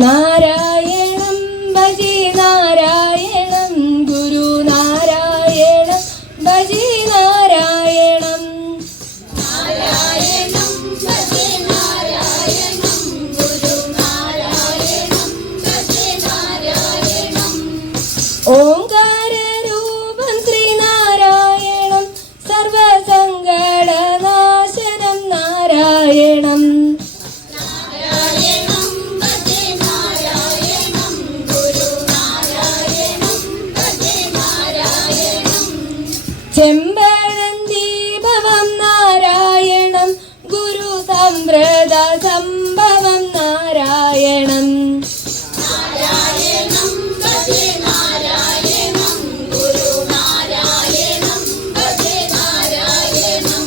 നാരായണം ഭജി നാരായണം ഗുരു നാരായണം ഭജി നാരായണം. നാരായണം ഭജി നാരായണം ഗുരു നാരായണം ഭജി നാരായണം. ഓംകാര രൂപം ശ്രീനാരായണം സർവസങ്കടനാശനം നാരായണം. നാരായണം ഭജി നാരായണം ഗുരു നാരായണം ഭജി നാരായണം. ചെമ്പഴന്തി ഭവം നാരായണം ഗുരു സമ്പ്രദ സംഭവം നാരായണം. നാരായണം ഭജി നാരായണം ഗുരു നാരായണം ഭജി നാരായണം.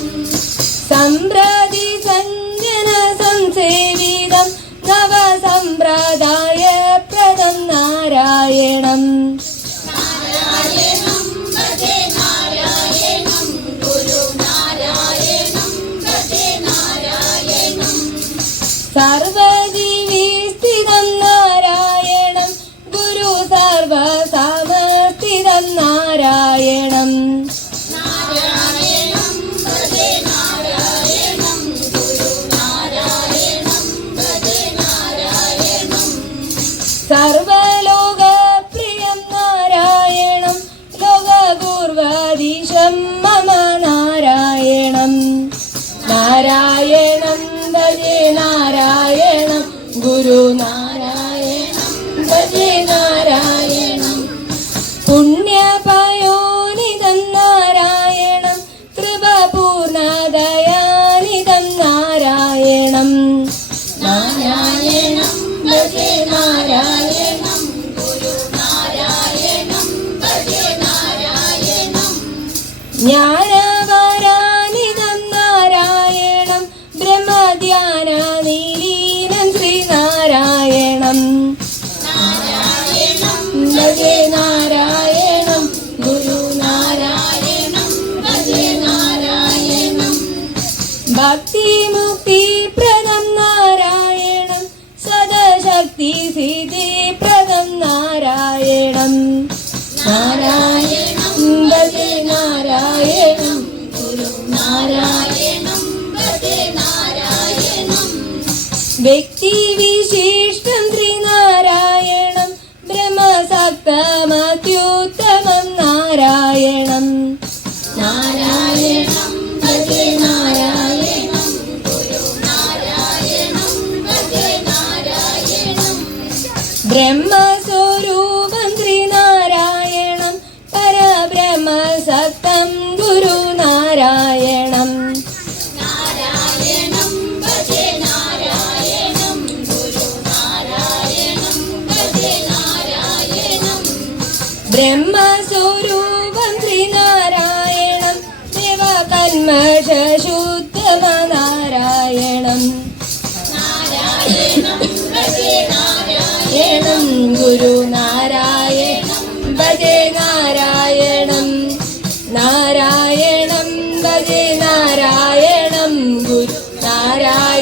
സമ്പ്രതി സഞ്ജന സംസേവിതം നവസമ്പ്രദായ പ്രദം നാരായണം. നാരായണം ഭജി നാരായണം ഗുരു നാരായണം ഭജി നാരായണം. സർവജീവിസ്ഥിതം നാരായണം ഗുരു സർവസമസ്ഥിതം നാരായണം. നാരായണം ഭജി നാരായണം ഗുരു നാരായണം ഭജി നാരായണം. സർവലോകപ്രിയം നാരായണം ലോകപൂർവദീശം മമ നാരായണം. നാരായണം ഭജേ നാരായണം ഗുരു നാരായണം ഭജേ നാരായണം. പുണ്യപയോനിതം നാരായണം കൃപപൂർണദയാനിതം നാരായണം. നാരായണം ഭജേ നാരായണം ഗുരു നാരായണം ഭജി നാരായണം. ജ്ഞാനവരാനിതം നാരായണം ബ്രഹ്മധ്യാന നിലീനം ശ്രീനാരായണം. നാരായണം ഭജേ നാരായണം ഗുരു നാരായണം ഭജി നാരായണം. ഭക്തിമുക്തിപ്രദം നാരായണം സദശക്തി സിദ്ധിപ്രദം നാരായണം. നാരായണം ഭജേ നാരായണം ഗുരു നാരായണം ഭജി നാരായണം. വ്യക്തിവിശിഷ്ടം ശ്രീനാരായണം ബ്രഹ്മസക്തമത്യുത്തമം നാരായണം. നാരായണം ഭജി നാരായണം ഗുരു നാരായണം ഭജി നാരായണം. ബ്രഹ്മസ്വരൂപം ശ്രീനാരായണം പരബ്രഹ്മസക്തം ഗുരു നാരായണം. നാരായണം ഭജി നാരായണം ഗുരു നാരായണം ഭജി നാരായണം. ബ്രഹ്മസ്വരൂപം ശ്രീനാരായണം ദേവകന്മഷശുദ്ധമ നാരായണം. നാരായണം ഭജി നാരായണം ഗുരു നാരായണം ഭജേ നാരായണം. നാരായണം ഭജേ നാരായണം ഗുരു നാരായണം